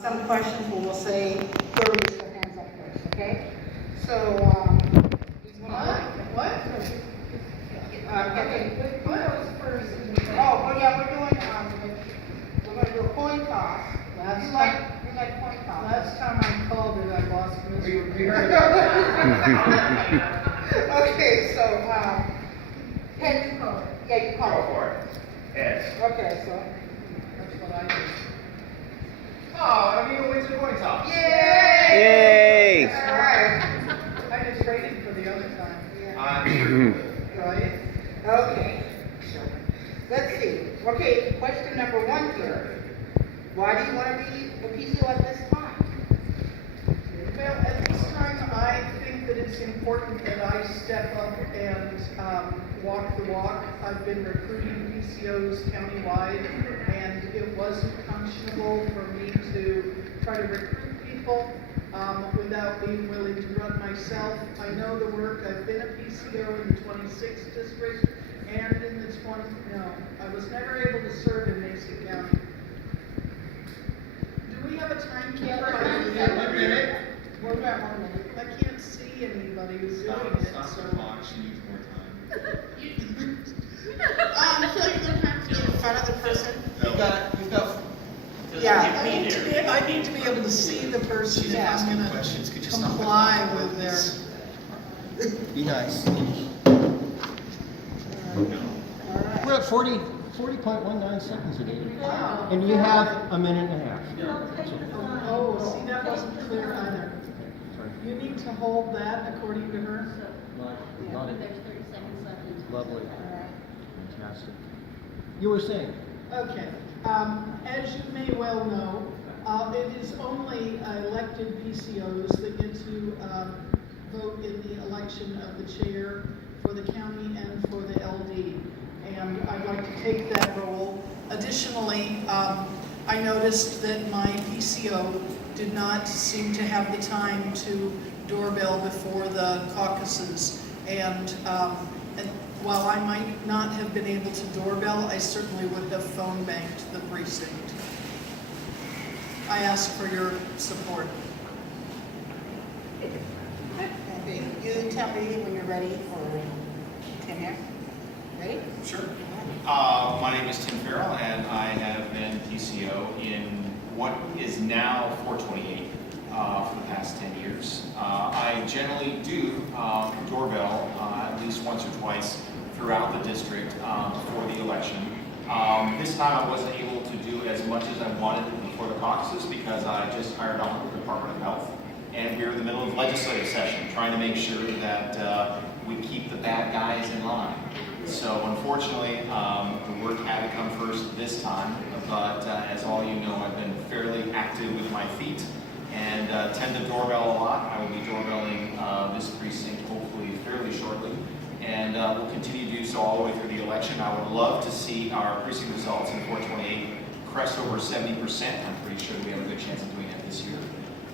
Some questions we will say, whoever gets their hands up first, okay? So, what? Oh, yeah, we're going to do a coin toss. You like coin toss? Last time I called it, I lost miserably. Okay, so, head you call it. Yeah, you call it. Go for it. Heads. Okay, so. That's what I did. Oh, Anita wins the coin toss. Yay! All right. I just traded for the other time. Yeah. Right? Okay. Let's see. Okay, question number 1 here. Why do you want to be a PCO at this time? Well, at this time, I think that it's important that I step up and walk the walk. I've been recruiting PCOs countywide, and it wasn't conscionable for me to try to recruit people without being willing to run myself. I know the work. I've been a PCO in the 26th district and in the 20. No, I was never able to serve in Mason County. Do we have a timekeeper? Well, we got 1 minute. I can't see anybody who's doing it, so. She needs more time. I feel like you're going to have to get in front of the person. You've got. Yeah. I need to be able to see the person She's if asking I'm questions. Could you gonna stop it? comply with their. Be nice. All right. We're at 40.19 seconds today. Wow. And you have a minute and a half. Oh, see, that wasn't clear either. Sorry. You need to hold that according to her. Lovely. There's 30 seconds left. Lovely. All right. Fantastic. You were saying? Okay. As you may well know, it is only elected PCOs that get to vote in the election of the chair for the county and for the LD. And I'd like to take that role. Additionally, I noticed that my PCO did not seem to have the time to doorbell before the caucuses. And while I might not have been able to doorbell, I certainly would have phone banked the precinct. I ask for your support. Okay, you tell me when you're ready for Tim here. Ready? Sure. My name is Tim Farrell, and I have been PCO in what is now 428 for the past 10 years. I generally do doorbell at least once or twice throughout the district before the election. This time I wasn't able to do as much as I wanted before the caucuses because I just hired on with the Department of Health, and we're in the middle of legislative session trying to make sure that we keep the bad guys in line. So unfortunately, the work had to come first this time, but as all you know, I've been fairly active with my feet and tend to doorbell a lot. I will be doorbelling this precinct hopefully fairly shortly, and we'll continue to do so all the way through the election. I would love to see our precinct results in 428 crest over 70%. I'm pretty sure we have a good chance of doing that this year.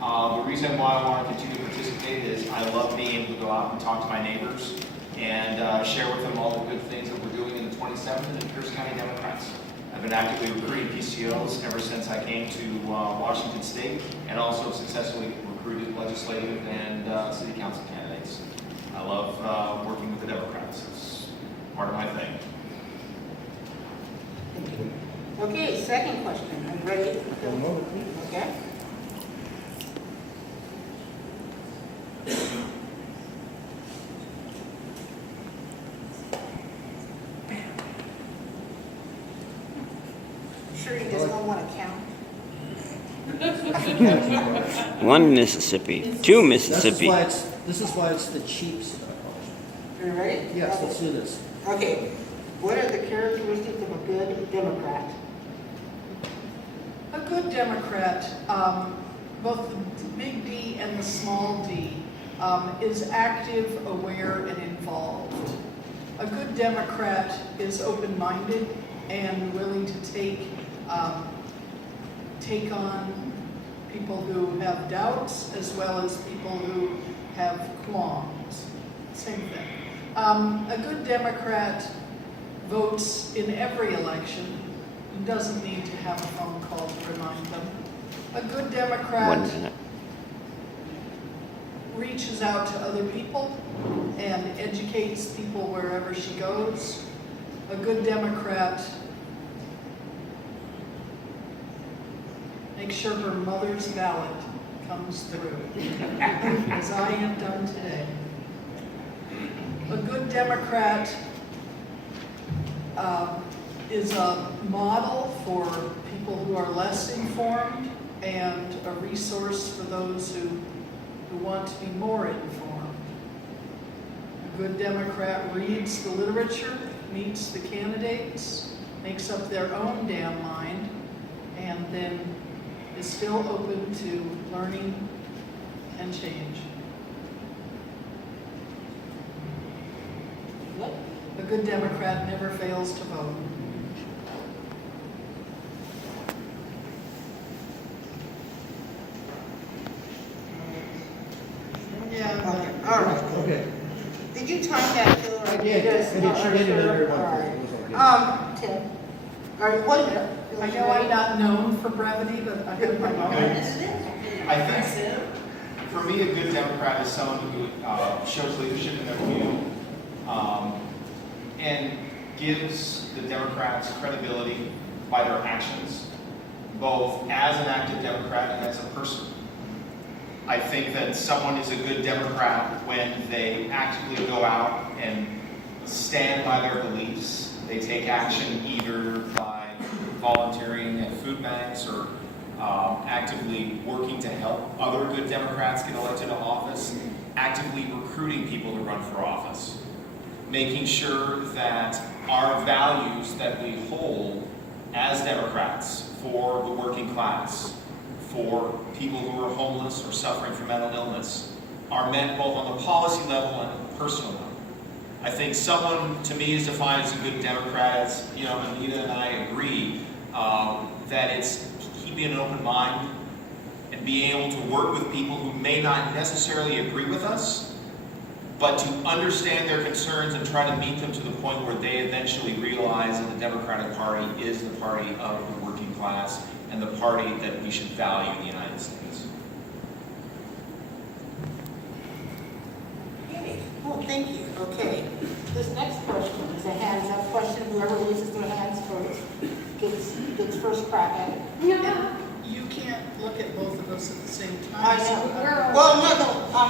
The reason why I want to continue to participate is I love being able to go out and talk to my neighbors and share with them all the good things that we're doing in the 27th and the Pierce County Democrats. I've been actively recruiting PCOs ever since I came to Washington State, and also successfully recruited legislative and city council candidates. I love working with the Democrats. It's part of my thing. Okay, second question. Are you ready? Okay. Sure you just don't want to count? 1 Mississippi, 2 Mississippi. This is why it's the Chiefs. Are you ready? Yes, Okay. let's do this. Okay. What are the characteristics of a good Democrat? A good Democrat, both the big D and the small d, is active, aware, and involved. A good Democrat is open-minded and willing to take on people who have doubts as well as people who have qualms. Same thing. A good Democrat votes in every election and doesn't need to have a phone call to remind them. A good 1 Democrat minute. reaches out to other people and educates people wherever she goes. A good Democrat makes sure her mother's ballot comes through, as I have done today. A good Democrat is a model for people who are less informed and a resource for those who want to be more informed. A good Democrat reads the literature, meets the candidates, makes up their own damn mind, and then is still open to learning and change. A good Democrat never fails to vote. Yeah. Okay, all right. Okay. Did you time that, Phil, or I did. Yes, I did. She all right, did it sure. under one. All right. It was okay. Tim, all right, wait a minute. I know I'm not known for brevity, but I have my moments. I think, for me, a good Democrat is someone who shows leadership in their community and gives the Democrats credibility by their actions, both as an active Democrat and as a person. I think that someone is a good Democrat when they actively go out and stand by their beliefs. They take action either by volunteering at food banks or actively working to help other good Democrats get elected to office, actively recruiting people to run for office, making sure that our values that we hold as Democrats for the working class, for people who are homeless or suffering from mental illness, are met both on the policy level and personal level. I think someone, to me, is defined as a good Democrat, as, you know, Anita and I agree, that it's keeping an open mind and being able to work with people who may not necessarily agree with us, but to understand their concerns and try to meet them to the point where they eventually realize that the Democratic Party is the party of the working class and the party that we should value in the United States. Okay. Oh, thank you. Okay. This next question is a hands-up question. Whoever raises their hands first gets first crack at it. You can't look at both of us at the same time. I know. Well, no.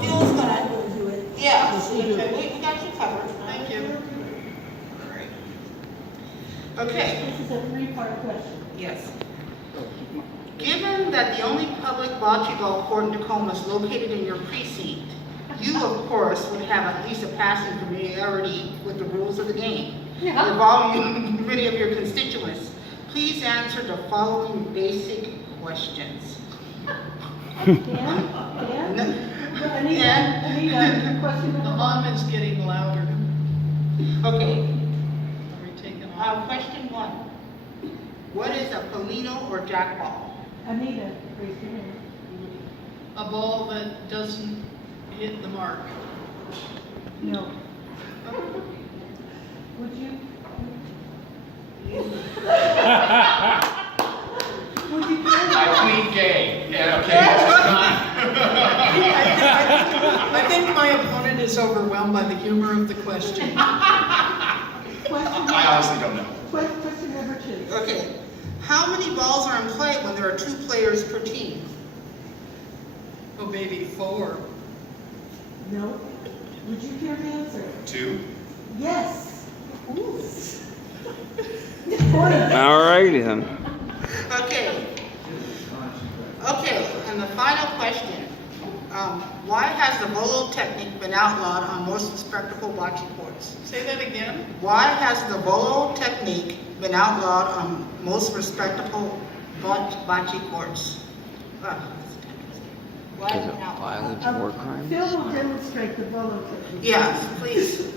Phil's gonna do it. Yeah. We got you covered. Thank you. All right. Okay. This is a three-part question. Yes. Given that the only public bocce ball court in Tacoma is located in your precinct, you, of course, would have at least a passing familiarity with the rules of the game, involving many of your constituents. Please answer the following basic questions. Dan? Anita, question The number hum one. is getting louder. Okay, Are we taking off? question one. What is a Polino or jackball? Anita, raise your hand. A ball that doesn't hit the mark. No. Would you? Would you care? I plead gay. Yeah, okay, this is I think my opponent is overwhelmed by the humor of the question. Question I honestly don't know. Question number two. Okay, how many balls are in play when there are 2 players per team? Oh, baby, 4. No. Would you care to answer? 2. Yes. Ooh. Point. Alrighty then. Okay. Okay, and the final question. Why has the Volo technique been outlawed on most respectable bocce courts? Say that again? Why has the Volo technique been outlawed on most respectable bocce courts? Why Is is it it outlawed? violence or war crimes? Phil will demonstrate the Volo technique. Yes, please.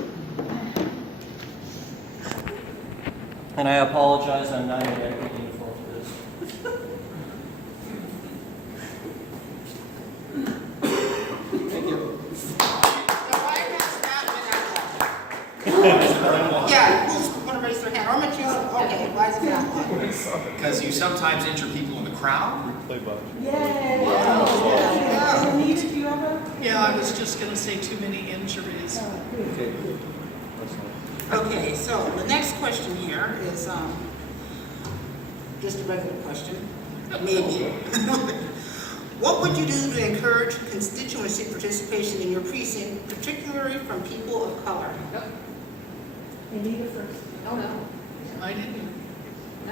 And I apologize, I'm not identifying for this. Thank you. So why has that been outlawed? Yeah, who's gonna raise their hand? Or I'm gonna choose, okay, why is it outlawed? Because you sometimes injure people in the crowd, Yay! Wow. Anita, do you have a? Yeah, I was just gonna say too many injuries. Oh, good. Okay, good. That's all. Okay, so the next question here is, just a regular question, maybe. What would you do to encourage constituency participation in your precinct, particularly from people of color? Anita first. Oh, no. I didn't.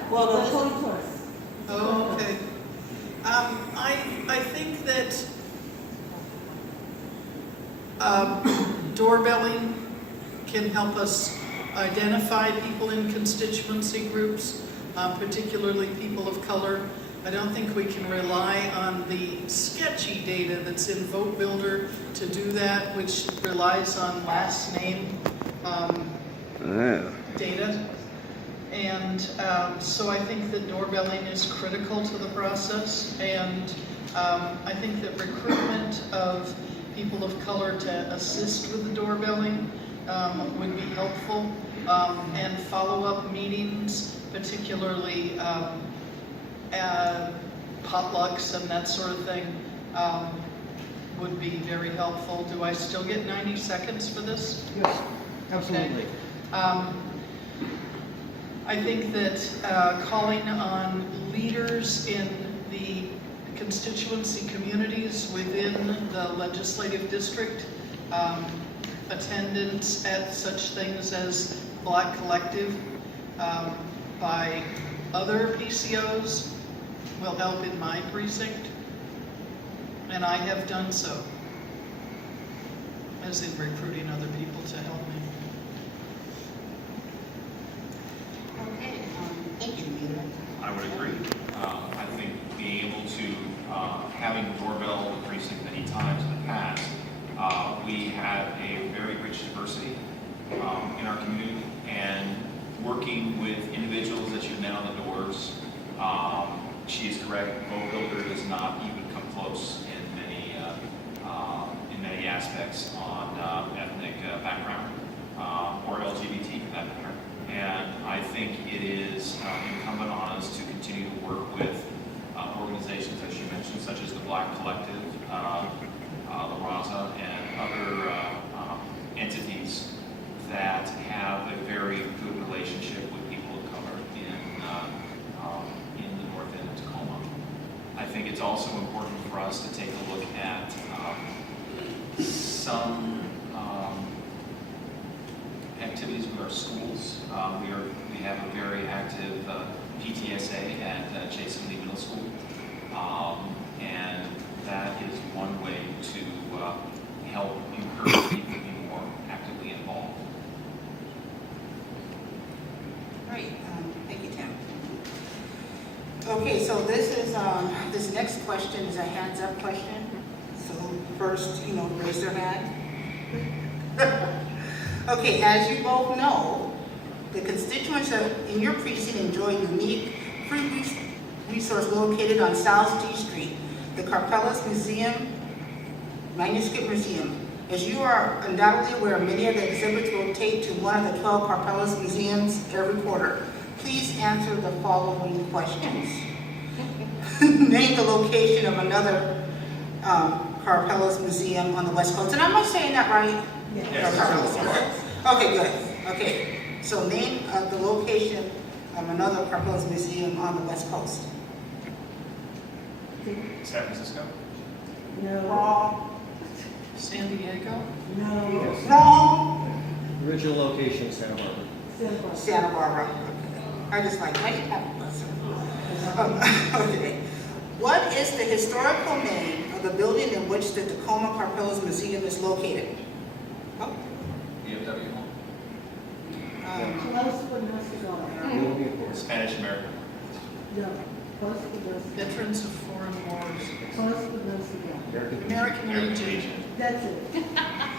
Well, That's no, only twice. Oh, okay. I think that doorbelling can help us identify people in constituency groups, particularly people of color. I don't think we can rely on the sketchy data that's in Vote Builder to do that, which relies on last name data. And so I think that doorbelling is critical to the process, and I think that recruitment of people of color to assist with the doorbelling would be helpful, and follow-up meetings, particularly potlucks and that sort of thing, would be very helpful. Do I still get 90 seconds for this? Yes, absolutely. Okay. I think that calling on leaders in the constituency communities within the legislative district, attendance at such things as Black Collective by other PCOs will help in my precinct, and I have done so, as in recruiting other people to help me. okay, thank you, Anita. I would agree. I think being able to, having the doorbell of the precinct many times in the past, we have a very rich diversity in our community, and working with individuals that you've met on the doors, she is correct, Vote Builder does not even come close in many aspects on ethnic background or LGBT for that matter. And I think it is incumbent on us to continue to work with organizations, as you mentioned, such as the Black Collective, La Raza, and other entities that have a very good relationship with people of color in the north end of Tacoma. I think it's also important for us to take a look at some activities with our schools. We have a very active PTSA at Jason Lee Middle School, and that is one way to help encourage people to be more actively involved. Great, thank you, Tim. Okay, so this is, this next question is a hands-up question. So first, raise your hand. Okay, as you both know, the constituents in your precinct enjoy unique free resource located on South D Street, the Carpelas Museum, Manuscript Museum. As you are undoubtedly aware, many of the exhibits rotate to one of the 12 Carpelas museums every quarter. Please answer the following questions. Name the location of another Carpelas Museum on the West Coast. And am I saying that right? Yes. Okay, good. Okay, so name the location of another Carpelas Museum on the West Coast. San Francisco? No. Wrong. San Diego? No. Wrong. Original location, Santa Barbara. Santa Barbara. Santa Barbara. Okay. I just like, I should have a buzzer. Okay. What is the historical name of the building in which the Tacoma Carpelas Museum is located? Oh. VFW Hall? Close but no cigar. Spanish American. No. Close but no cigar. Veterans of Foreign Wars. Close but no cigar. American Legion. That's it.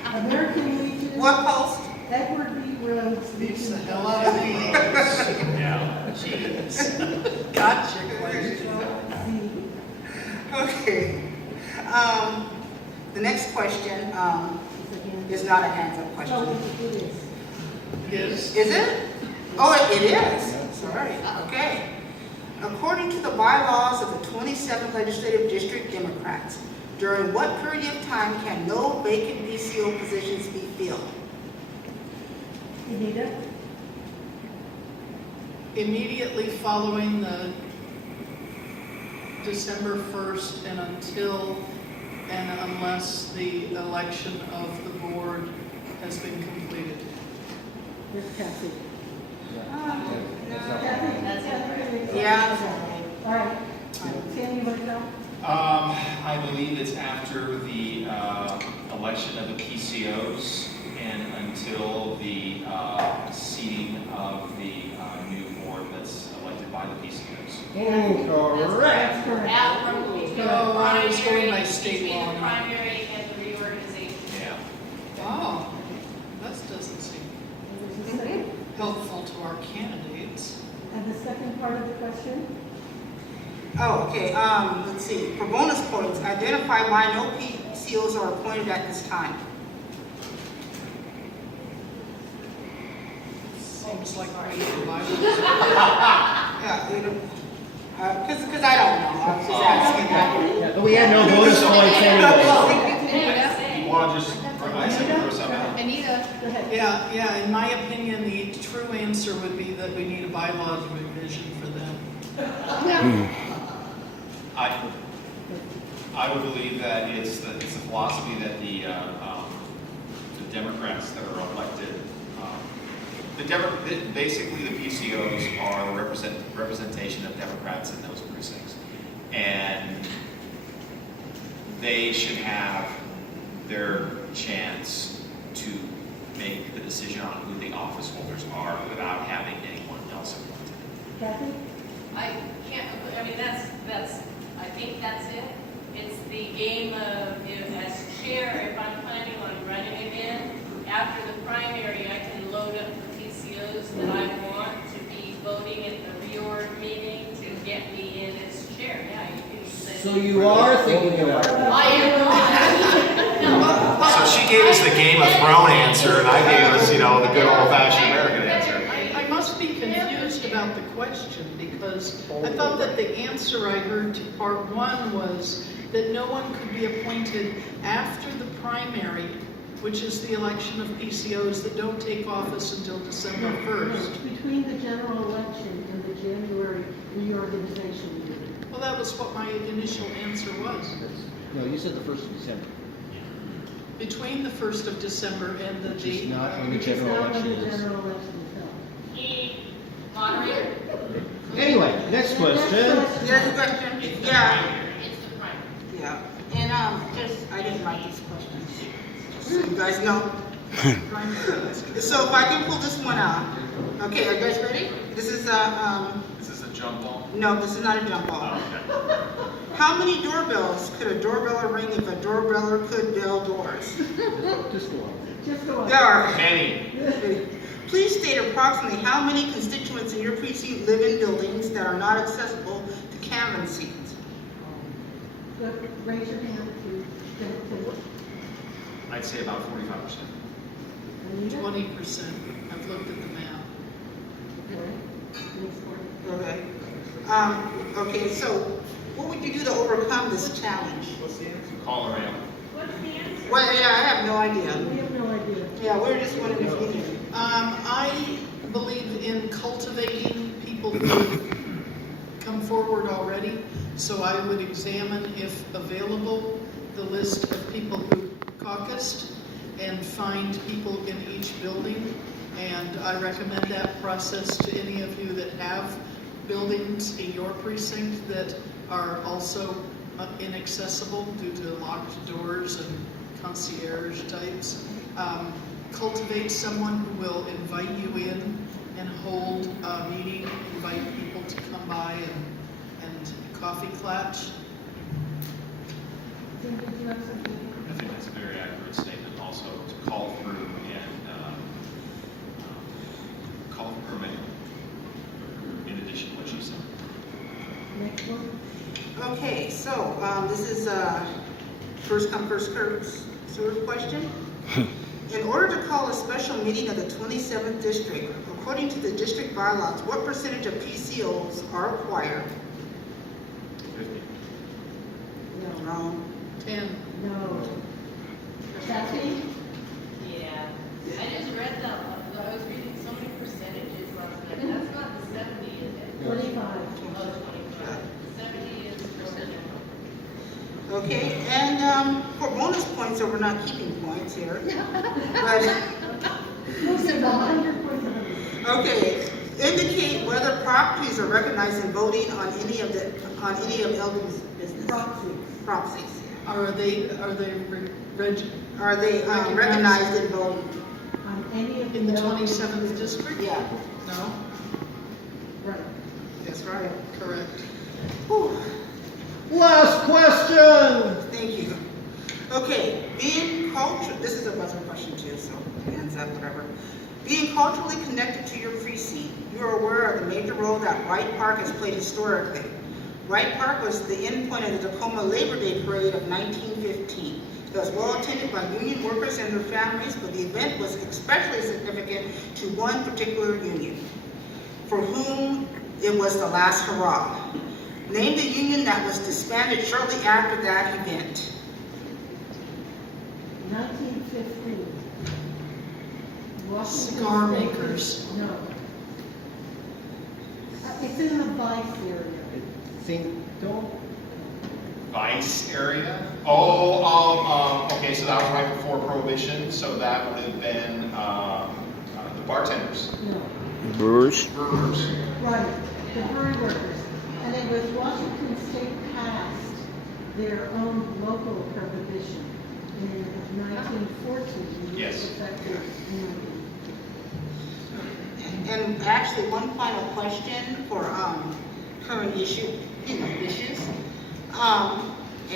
American Legion. What post? Edward B. Rhodes. Beats the Legion. hell out of me. Yeah. Jeez. Gotcha question. Z. Okay. The next question is not a hands-up No, question. it is. Is Is it? Oh, it is. Sorry. Okay. According to the bylaws of the 27th Legislative District Democrats, during what period of time can no vacant PCO positions be filled? Anita? Immediately following the December 1st and until and unless the election of the board has been completed. Here's Kathy. Kathy? Yeah. All right. Sandy, you want to go? I believe it's after the election of the PCOs and until the seating of the new board that's elected by the PCOs. Incorrect. No, I was going by state law. Between the primary and the reorganization. Yeah. Oh, that doesn't seem helpful to our candidates. And the second part of the question? Oh, okay, let's see. For bonus points, identify why no PCOs are appointed at this time. Seems like reading the Bible. Yeah, because I don't know. I was just asking. Yeah, but we had no bonus points anyway. You want to just, I said throw something out? Anita. Go ahead. Yeah, in my opinion, the true answer would be that we need a bylaws revision for them. I would believe that it's the philosophy that the Democrats that are elected, basically the PCOs are a representation of Democrats in those precincts. And they should have their chance to make the decision on who the office holders are without having anyone else appointed. Kathy? I can't, I mean, I think that's it. It's the game of, as chair, if I'm planning on running again, after the primary, I can load up the PCOs that I want to be voting at the reorg meeting to get me in as chair. Yeah, you can say. So you are thinking about it. I am not. So she gave us the Game of Thrones answer, and I gave us, the good old-fashioned American answer. I must be confused about the question because I thought that the answer I heard to part one was that no one could be appointed after the primary, which is the election of PCOs that don't take office until December 1st. Between the general election and the January reorganization meeting. Well, that was what my initial answer was. No, you said the 1st of December, Between the 1st of December and the which is date. not when the It's general not when election the is. general election is held. Moderator? Anyway, next question. There's a question? Yeah. It's the primary. Yeah, and I didn't write these questions, just so you guys know. So if I can pull this one out. Okay, are you guys ready? This is Is this a jump ball? no, this is not a jump ball. How many doorbells could a doorbeller ring if a doorbeller could bell doors? Just go on. Just go on. There are. Many. Please state approximately how many constituents in your precinct live in buildings that are not accessible to canvassing. Raise your hand to I'd say about 45%. Anita? 20%. I've looked at the map. Okay. Okay, so what would you do to overcome this challenge? Call around. Well, yeah, I have no idea. We have no idea. Yeah, we're just wondering if you can. I believe in cultivating people who have come forward already, so I would examine, if available, the list of people who caucused and find people in each building. And I recommend that process to any of you that have buildings in your precinct that are also inaccessible due to locked doors and concierge types. Cultivate someone who will invite you in and hold a meeting, invite people to come by and coffee klatch. Tim, did you have something? I think that's a very accurate statement also, to call through and call for permitting, in addition to what you said. Next one? Okay, so this is first come, first served sort of question. In order to call a special meeting of the 27th district, according to the district bylaws, what percentage of PCOs are required? 50. No. Wrong. 10. No. Kathy? Yeah, I just read I was reading so many percentages last night, that's not the 70, is it? 25. Oh, 25. 70 is percent. Okay, and for bonus points, so we're not keeping points here. But, Most of the 100%. okay, indicate whether properties are recognized in voting on any of LD's business. Proxies. Are they Are they recognized in voting? On any of the. in the LD 27th district? Yeah, No? Right. that's right. Correct. Whew. Last question. Thank you. Okay, being cultural, this is a buzzer question too, so hands up, whatever. Being culturally connected to your precinct, you are aware of the major role that Wright Park has played historically. Wright Park was the endpoint of the Tacoma Labor Day Parade of 1915. It was well attended by union workers and their families, but the event was especially significant to one particular union, for whom it was the last hurrah. Name the union that was disbanded shortly after that event. 1915. Washington Cigar State- makers. No. It's in the Vice area. Don't. Vice area? Oh, okay, so that was right before Prohibition, so that would have been the bartenders, No. Brewers. brewers. Right, the brewery workers. And it was Washington State passed their own local prohibition in 1914. Yes. Effective in And actually, one final question for current issues.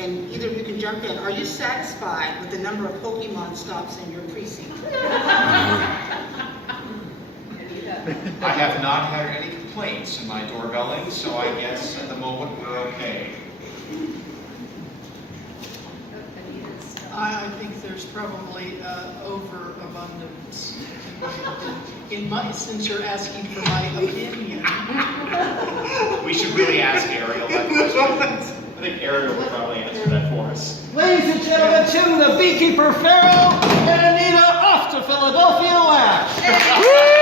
And either of you can jump in. Are you satisfied with the number of Pokemon stops in your precinct? I have not had any complaints in my doorbelling, so I guess at the moment we're okay. I think there's probably overabundance. Since you're asking for my opinion. We should really ask Ariel that question. I think Ariel will probably answer that for us. Ladies and gentlemen, Tim the Beekeeper Farrell and Anita off to Philadelphia Latch.